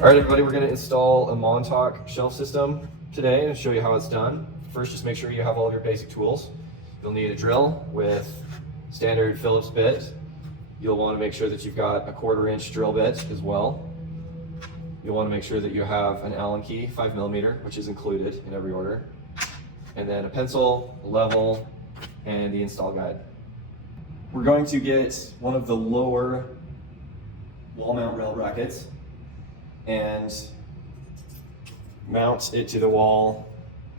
All right, everybody, we're going to install a Montauk shelf system today and show you how it's done. First, just make sure you have all of your basic tools. You'll need a drill with standard Phillips bit. You'll want to make sure that you've got a 1/4 inch drill bit as well. You'll want to make sure that you have an Allen key, 5mm, which is included in every order. And then a pencil, a level, and the install guide. We're going to get one of the lower wall mount rail brackets and mount it to the wall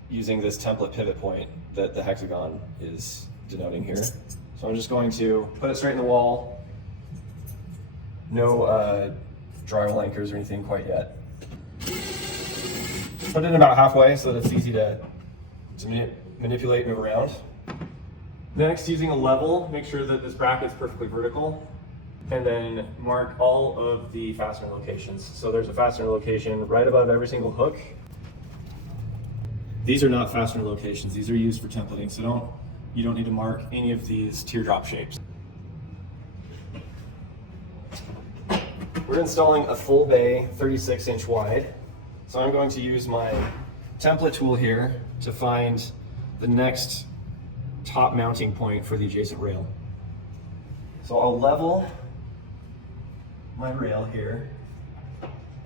using this template pivot point that the hexagon is denoting here. So I'm just going to put it straight in the wall. No drywall anchors or anything quite yet. Put it in about halfway so that it's easy to manipulate and move around. Next, using a level, make sure that this bracket is perfectly vertical, and then mark all of the fastener locations. So there's a fastener location right above every single hook. These are not fastener locations, these are used for templating, so you don't need to mark any of these teardrop shapes. We're installing a full bay 36-inch wide, so I'm going to use my template tool here to find the next top mounting point for the adjacent rail. So I'll level my rail here,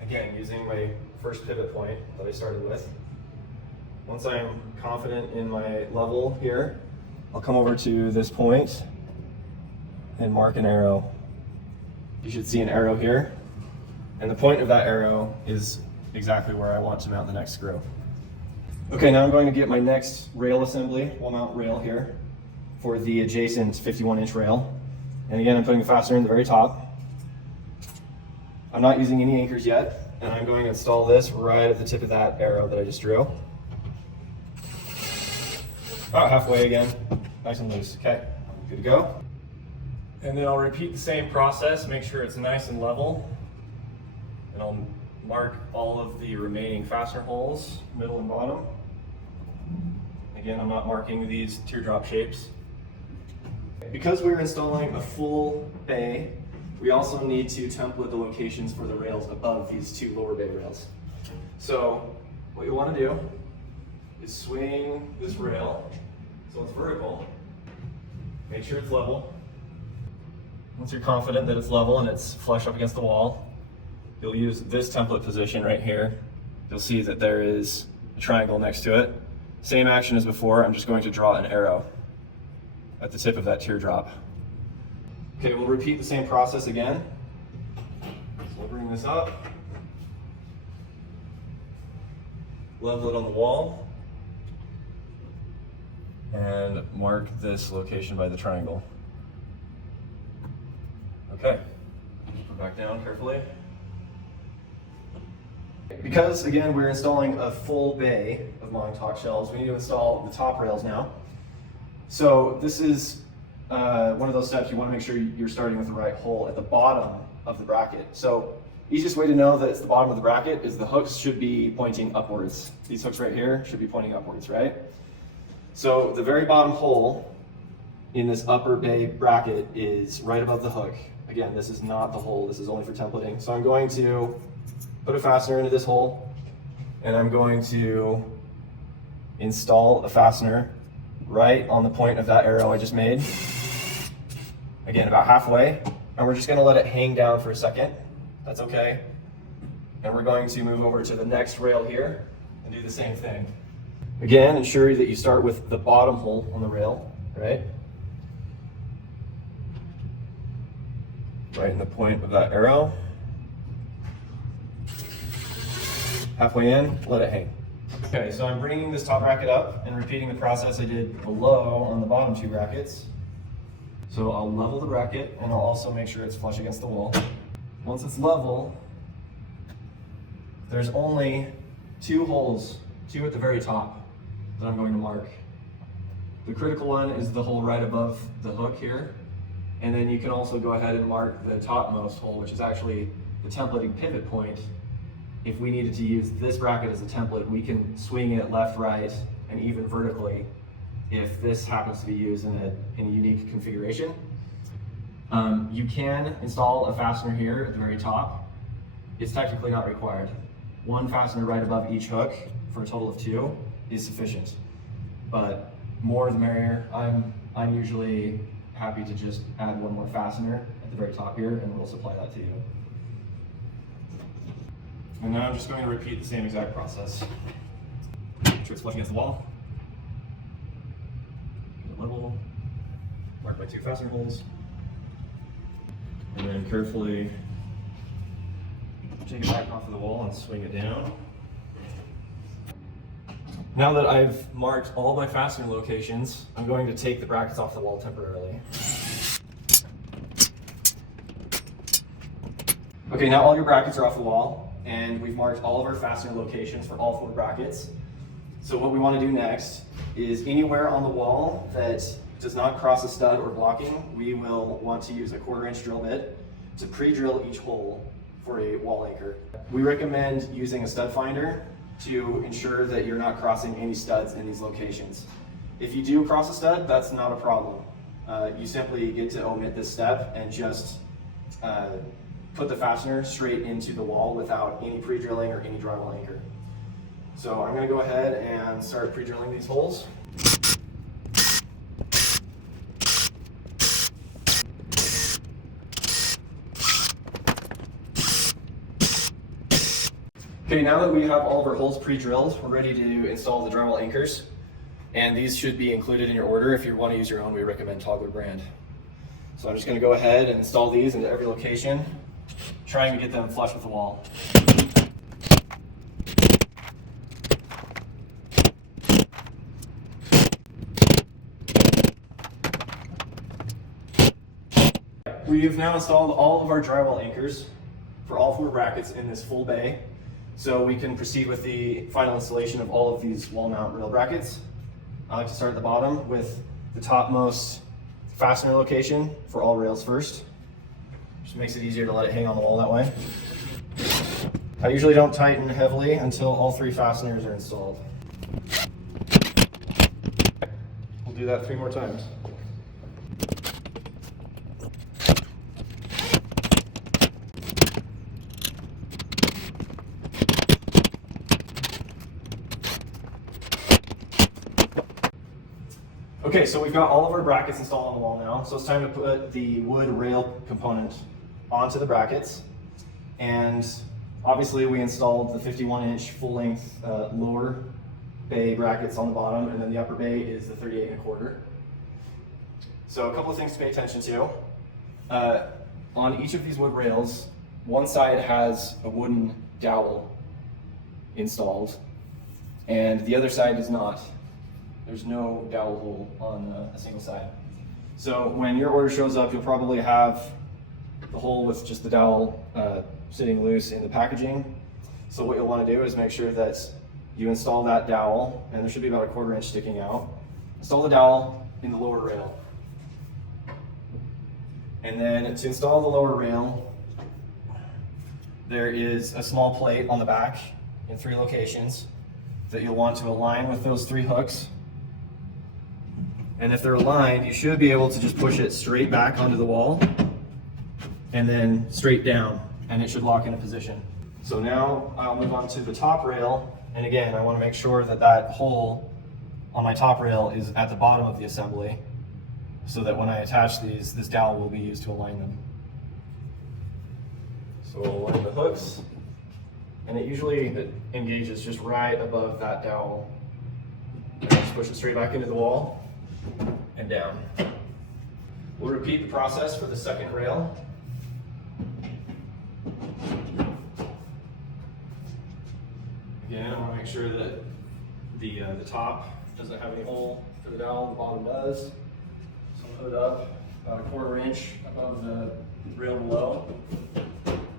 again using my first pivot point that I started with. Once I'm confident in my level here, I'll come over to this point and mark an arrow. You should see an arrow here, and the point of that arrow is exactly where I want to mount the next screw. Okay, now I'm going to get my next rail assembly, wall mount rail here, for the adjacent 51-inch rail. And again, I'm putting the fastener in the very top. I'm not using any anchors yet, and I'm going to install this right at the tip of that arrow that I just drew. About halfway again, nice and loose. Okay, good to go. And then I'll repeat the same process, make sure it's nice and level. And I'll mark all of the remaining fastener holes, middle and bottom. Again, I'm not marking these teardrop shapes. Because we're installing a full bay, we also need to template the locations for the rails above these two lower bay rails. So what you want to do is swing this rail so it's vertical. Make sure it's level. Once you're confident that it's level and it's flush up against the wall, you'll use this template position right here. You'll see that there is a triangle next to it. Same action as before, I'm just going to draw an arrow at the tip of that teardrop. Okay, we'll repeat the same process again. So we'll bring this up, level it on the wall, and mark this location by the triangle. Okay, put back down carefully. Because, again, we're installing a full bay of Montauk shelves, we need to install the top rails now. So this is one of those steps you want to make sure you're starting with the right hole at the bottom of the bracket. So easiest way to know that it's the bottom of the bracket is the hooks should be pointing upwards. These hooks right here should be pointing upwards, right? So the very bottom hole in this upper bay bracket is right above the hook. Again, this is not the hole, this is only for templating. So I'm going to put a fastener into this hole, and I'm going to install a fastener right on the point of that arrow I just made. Again, about halfway, and we're just going to let it hang down for a second. That's okay. And we're going to move over to the next rail here and do the same thing. Again, ensure that you start with the bottom hole on the rail, right? Right in the point of that arrow. Halfway in, let it hang. Okay, so I'm bringing this top bracket up and repeating the process I did below on the bottom two brackets. So I'll level the bracket, and I'll also make sure it's flush against the wall. Once it's level, there's only two holes, two at the very top, that I'm going to mark. The critical one is the hole right above the hook here, and then you can also go ahead and mark the topmost hole, which is actually the templating pivot point. If we needed to use this bracket as a template, we can swing it left, right, and even vertically if this happens to be used in a unique configuration. You can install a fastener here at the very top, it's technically not required. One fastener right above each hook for a total of 2 is sufficient, but more the merrier. I'm usually happy to just add one more fastener at the very top here, and we'll supply that to you. And now I'm just going to repeat the same exact process. Make sure it's flush against the wall. Get it level. Mark my 2 fastener holes. And then carefully take it back off of the wall and swing it down. Now that I've marked all my fastener locations, I'm going to take the brackets off the wall temporarily. Okay, now all your brackets are off the wall, and we've marked all of our fastener locations for all 4 brackets. So what we want to do next is anywhere on the wall that does not cross a stud or blocking, we will want to use a 1/4-inch drill bit to pre-drill each hole for a wall anchor. We recommend using a stud finder to ensure that you're not crossing any studs in these locations. If you do cross a stud, that's not a problem. You simply get to omit this step and just put the fastener straight into the wall without any pre-drilling or any drywall anchor. So I'm going to go ahead and start pre-drilling these holes. Okay, now that we have all of our holes pre-drilled, we're ready to install the drywall anchors. And these should be included in your order. If you want to use your own, we recommend Togler brand. So I'm just going to go ahead and install these into every location, trying to get them flush with the wall. We have now installed all of our drywall anchors for all 4 brackets in this full bay. So we can proceed with the final installation of all of these wall mount rail brackets. I like to start at the bottom with the topmost fastener location for all rails first. Just makes it easier to let it hang on the wall that way. I usually don't tighten heavily until all 3 fasteners are installed. We'll do that 3 more times. Okay, so we've got all of our brackets installed on the wall now, so it's time to put the wood rail component onto the brackets. And obviously we installed the 51-inch full-length lower bay brackets on the bottom, and then the upper bay is the 38.25. So a couple of things to pay attention to. On each of these wood rails, one side has a wooden dowel installed, and the other side does not. There's no dowel hole on a single side. So when your order shows up, you'll probably have the hole with just the dowel sitting loose in the packaging. So what you'll want to do is make sure that you install that dowel, and there should be about a 1/4 inch sticking out. Install the dowel in the lower rail. And then to install the lower rail, there is a small plate on the back in 3 locations that you'll want to align with those 3 hooks. And if they're aligned, you should be able to just push it straight back onto the wall and then straight down, and it should lock into position. So now I'll move on to the top rail. And again, I want to make sure that that hole on my top rail is at the bottom of the assembly, so that when I attach these, this dowel will be used to align them. So we'll align the hooks, and it usually engages just right above that dowel. And just push it straight back into the wall and down. We'll repeat the process for the second rail. Again, I want to make sure that the top doesn't have any hole for the dowel, the bottom does. So I'll hood up about a 1/4 inch above the rail below,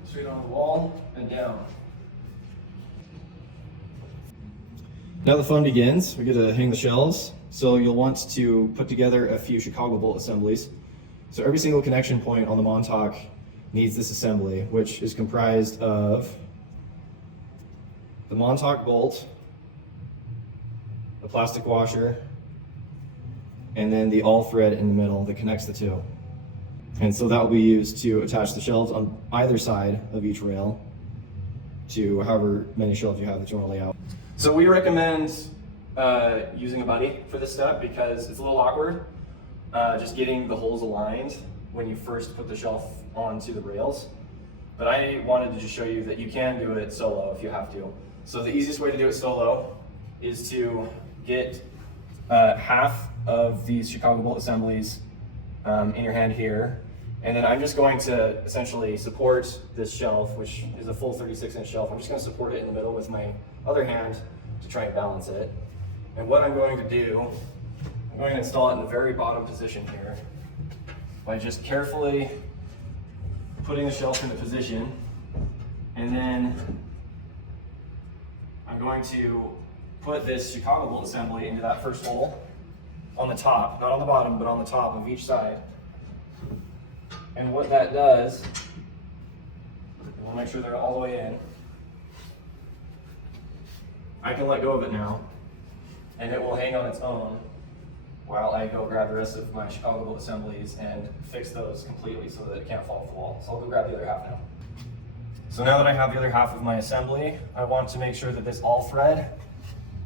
straight on the wall and down. Now the fun begins. We get to hang the shelves. So you'll want to put together a few Chicago bolt assemblies. So every single connection point on the Montauk needs this assembly, which is comprised of the Montauk bolt, the plastic washer, and then the all thread in the middle that connects the 2. And so that will be used to attach the shelves on either side of each rail. to however many shelves you have that you want to lay out. So we recommend using a buddy for this step because it's a little awkward just getting the holes aligned when you first put the shelf onto the rails. But I wanted to just show you that you can do it solo if you have to. So the easiest way to do it solo is to get half of these Chicago bolt assemblies in your hand here. And then I'm just going to essentially support this shelf, which is a full 36-inch shelf. I'm just going to support it in the middle with my other hand to try and balance it. And what I'm going to do, I'm going to install it in the very bottom position here by just carefully putting the shelf into position. And then I'm going to put this Chicago bolt assembly into that first hole on the top, not on the bottom, but on the top of each side. And what that does, we'll make sure they're all the way in. I can let go of it now, and it will hang on its own while I go grab the rest of my Chicago bolt assemblies and fix those completely so that it can't fall off the wall. So I'll go grab the other half now. So now that I have the other half of my assembly, I want to make sure that this all thread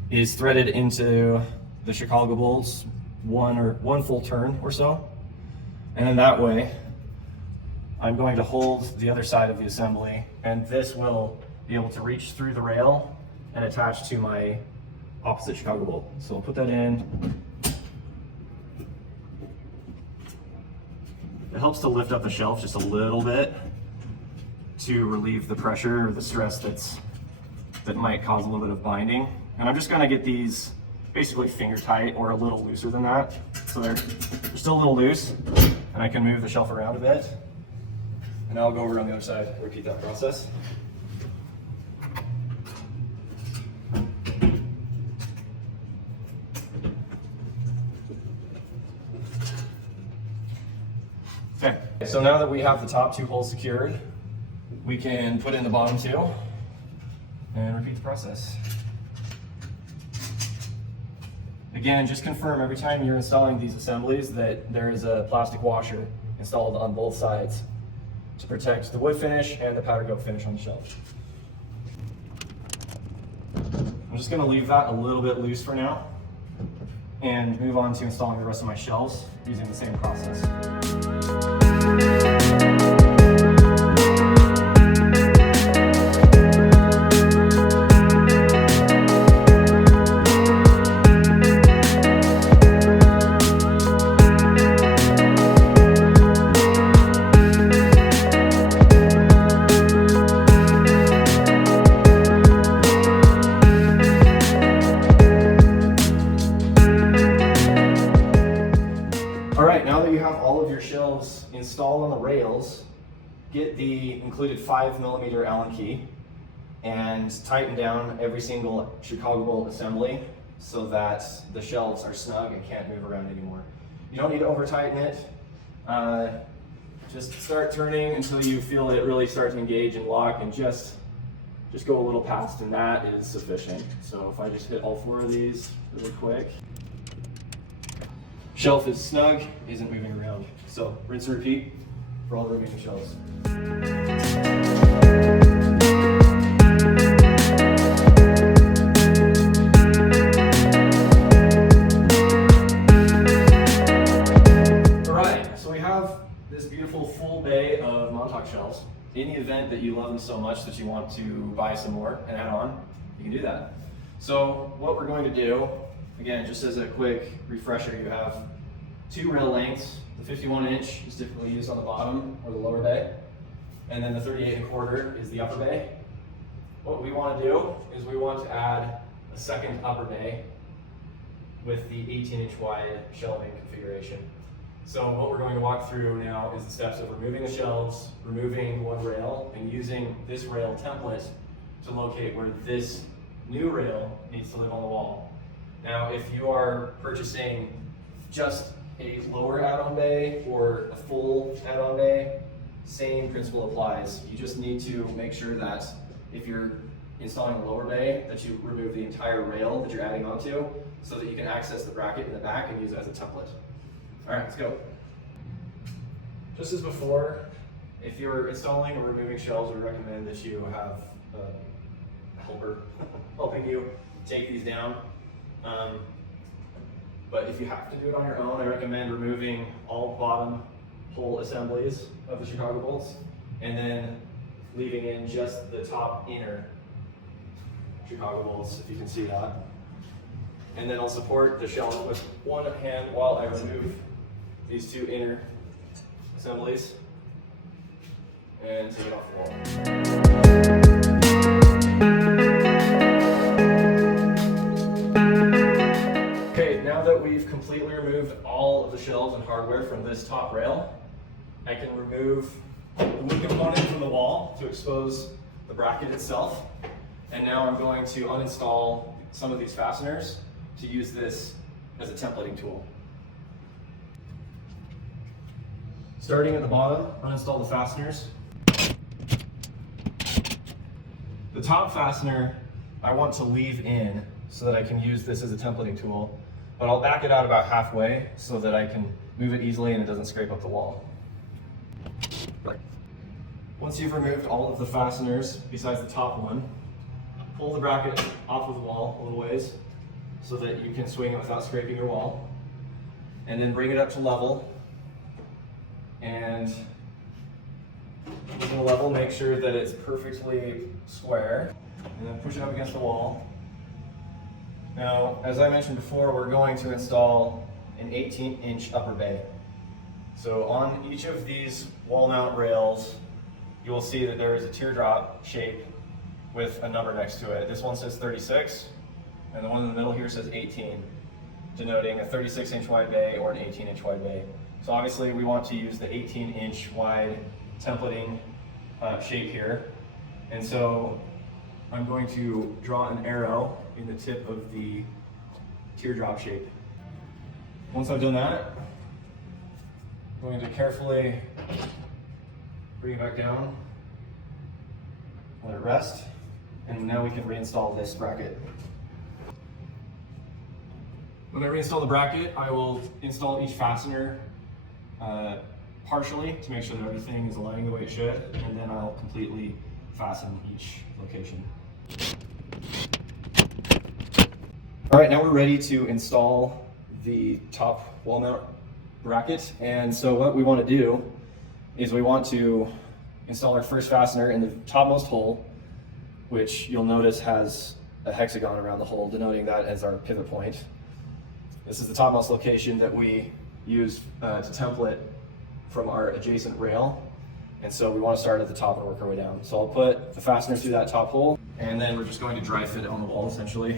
is threaded into the Chicago bolts one full turn or so. And then that way, I'm going to hold the other side of the assembly, and this will be able to reach through the rail and attach to my opposite Chicago bolt. So I'll put that in. It helps to lift up the shelf just a little bit to relieve the pressure or the stress that might cause a little bit of binding. And I'm just gonna get these basically finger tight or a little looser than that. So they're still a little loose, and I can move the shelf around a bit. And now I'll go over on the other side and repeat that process. Okay, so now that we have the top two holes secured, we can put in the bottom two and repeat the process. Again, just confirm every time you're installing these assemblies that there is a plastic washer installed on both sides to protect the wood finish and the powder coat finish on the shelf. I'm just going to leave that a little bit loose for now and move on to installing the rest of my shelves using the same process. Install on the rails, get the included 5mm Allen key and tighten down every single Chicago bolt assembly so that the shelves are snug and can't move around anymore. You don't need to over tighten it. Just start turning until you feel it really start to engage and lock, and just go a little past, and that is sufficient. So if I just hit all four of these really quick, shelf is snug, isn't moving around. So rinse and repeat for all the remaining shelves. All right, so we have this beautiful full bay of Montauk shelves. In the event that you love them so much that you want to buy some more and add on, you can do that. So what we're going to do, again, just as a quick refresher, you have two rail lengths. The 51-inch is typically used on the bottom or the lower bay, and then the 38¼ is the upper bay. What we want to do is we want to add a second upper bay with the 18-inch wide shelving configuration. So what we're going to walk through now is the steps of removing the shelves, removing one rail, and using this rail template to locate where this new rail needs to live on the wall. Now, if you are purchasing just a lower add-on bay or a full add-on bay, same principle applies. You just need to make sure that if you're installing a lower bay, that you remove the entire rail that you're adding onto so that you can access the bracket in the back and use it as a template. All right, let's go. Just as before, if you're installing or removing shelves, we recommend that you have helper helping you take these down. But if you have to do it on your own, I recommend removing all bottom hole assemblies of the Chicago bolts and then leaving in just the top inner Chicago bolts, if you can see that. And then I'll support the shelves with one hand while I remove these two inner assemblies and take it off the wall. Okay, now that we've completely removed all of the shelves and hardware from this top rail, I can remove the wood component from the wall to expose the bracket itself. And now I'm going to uninstall some of these fasteners to use this as a templating tool. Starting at the bottom, uninstall the fasteners. The top fastener I want to leave in so that I can use this as a templating tool, but I'll back it out about halfway so that I can move it easily and it doesn't scrape up the wall. Once you've removed all of the fasteners besides the top one, pull the bracket off of the wall a little ways so that you can swing it without scraping your wall. And then bring it up to level. And using the level, make sure that it's perfectly square. And then push it up against the wall. Now, as I mentioned before, we're going to install an 18-inch upper bay. So on each of these wall mount rails, you will see that there is a teardrop shape with a number next to it. This one says 36, and the one in the middle here says 18, denoting a 36-inch wide bay or an 18-inch wide bay. So obviously we want to use the 18-inch wide templating shape here. And so I'm going to draw an arrow in the tip of the teardrop shape. Once I've done that, I'm going to carefully bring it back down, let it rest, and now we can reinstall this bracket. When I reinstall the bracket, I will install each fastener partially to make sure that everything is aligning the way it should, and then I'll completely fasten each location. All right, now we're ready to install the top wall mount bracket. And so what we want to do is we want to install our first fastener in the topmost hole, which you'll notice has a hexagon around the hole, denoting that as our pivot point. This is the topmost location that we used to template from our adjacent rail. And so we want to start at the top and work our way down. So I'll put the fastener through that top hole, and then we're just going to dry fit it on the wall essentially.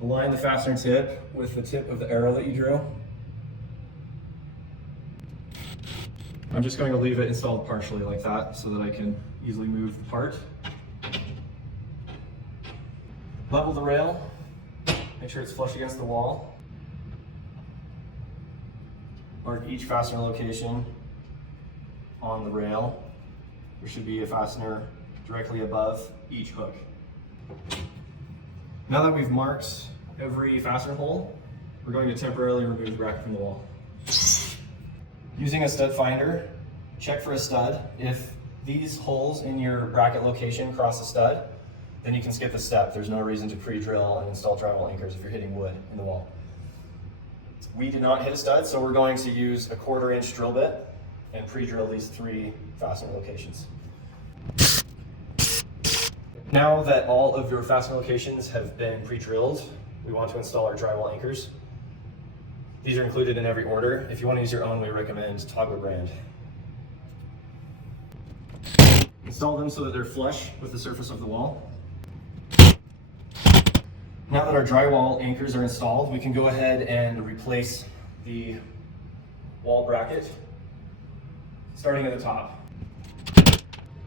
Align the fastener tip with the tip of the arrow that you drew. I'm just going to leave it installed partially like that so that I can easily move the part. Level the rail, make sure it's flush against the wall. Mark each fastener location on the rail. There should be a fastener directly above each hook. Now that we've marked every fastener hole, we're going to temporarily remove the bracket from the wall. Using a stud finder, check for a stud. If these holes in your bracket location cross a stud, then you can skip the step. There's no reason to pre-drill and install drywall anchors if you're hitting wood in the wall. We did not hit a stud, so we're going to use a 1/4 inch drill bit and pre-drill these 3 fastener locations. Now that all of your fastener locations have been pre-drilled, we want to install our drywall anchors. These are included in every order. If you want to use your own, we recommend Togler brand. Install them so that they're flush with the surface of the wall. Now that our drywall anchors are installed, we can go ahead and replace the wall bracket, starting at the top.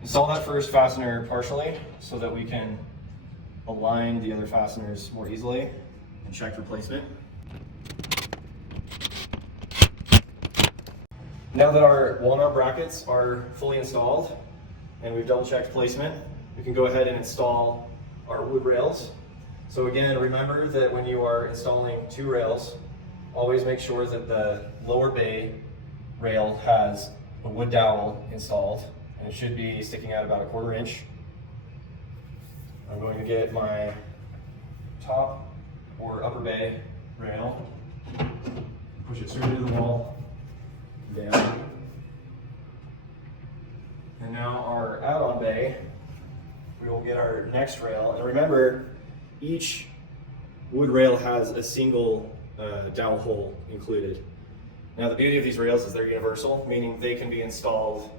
Install that first fastener partially so that we can align the other fasteners more easily and check for placement. Now that our wall mount brackets are fully installed and we've double checked placement, we can go ahead and install our wood rails. So again, remember that when you are installing 2 rails, always make sure that the lower bay rail has a wood dowel installed and it should be sticking out about 1/4 inch. I'm going to get my top or upper bay rail, push it straight into the wall, down. And now our add-on bay, we will get our next rail. And remember, each wood rail has a single dowel hole included. Now the beauty of these rails is they're universal, meaning they can be installed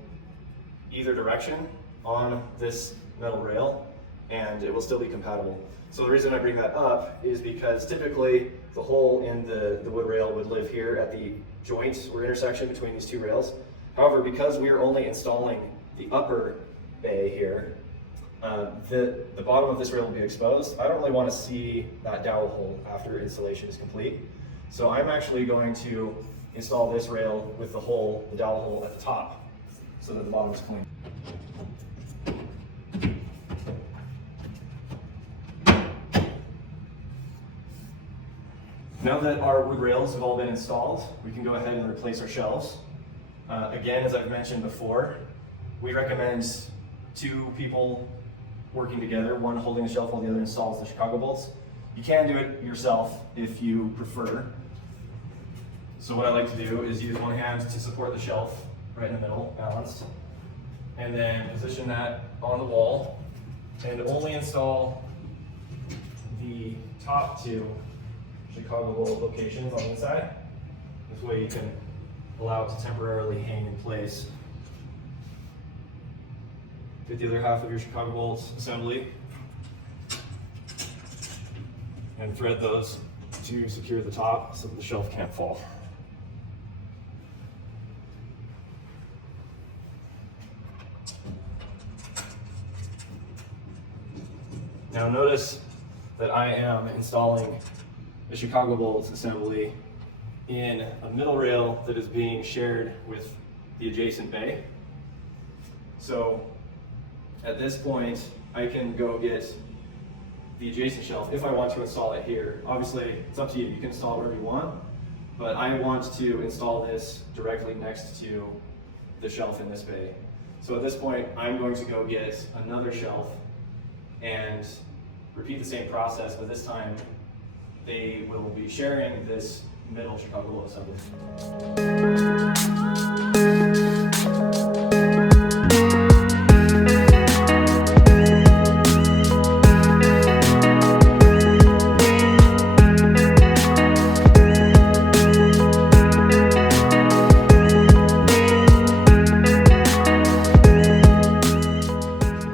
either direction on this metal rail and it will still be compatible. So the reason I bring that up is because typically the hole in the wood rail would live here at the joint or intersection between these two rails. However, because we are only installing the upper bay here, the bottom of this rail will be exposed. I don't really want to see that dowel hole after installation is complete. So I'm actually going to install this rail with the dowel hole at the top so that the bottom is clean. Now that our wood rails have all been installed, we can go ahead and replace our shelves. Again, as I've mentioned before, we recommend 2 people working together, one holding the shelf while the other installs the Chicago bolts. You can do it yourself if you prefer. So what I like to do is use one hand to support the shelf right in the middle, balanced, and then position that on the wall and only install the top 2 Chicago bolt locations on the inside. This way you can allow it to temporarily hang in place. Get the other half of your Chicago bolts assembly and thread those to secure the top so that the shelf can't fall. Now notice that I am installing the Chicago bolts assembly in a middle rail that is being shared with the adjacent bay. So at this point, I can go get the adjacent shelf if I want to install it here. Obviously, it's up to you. You can install it wherever you want, but I want to install this directly next to the shelf in this bay. So at this point, I'm going to go get another shelf and repeat the same process, but this time they will be sharing this middle Chicago bolt assembly.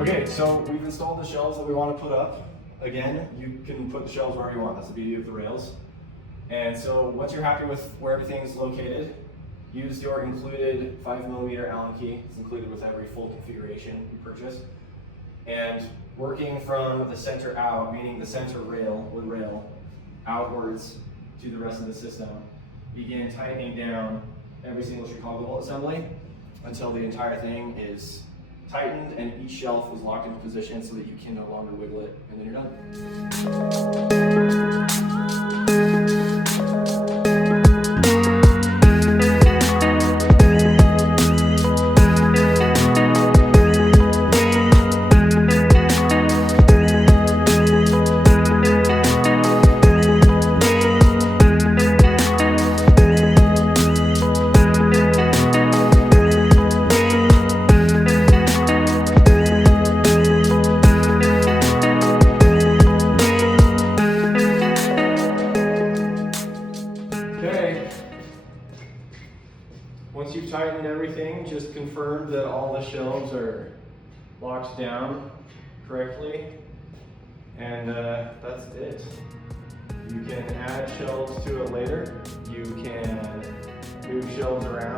Okay, so we've installed the shelves that we want to put up. Again, you can put the shelves wherever you want. That's the beauty of the rails. And so once you're happy with where everything's located, use your included 5mm Allen key. It's included with every full configuration you purchase. And working from the center out, meaning the center rail, wood rail, outwards to the rest of the system, begin tightening down every single Chicago bolt assembly until the entire thing is tightened and each shelf is locked into position so that you can no longer wiggle it, and then you're done. Once you've tightened everything, just confirm that all the shelves are locked down correctly, and that's it. You can add shelves to it later. You can move shelves around.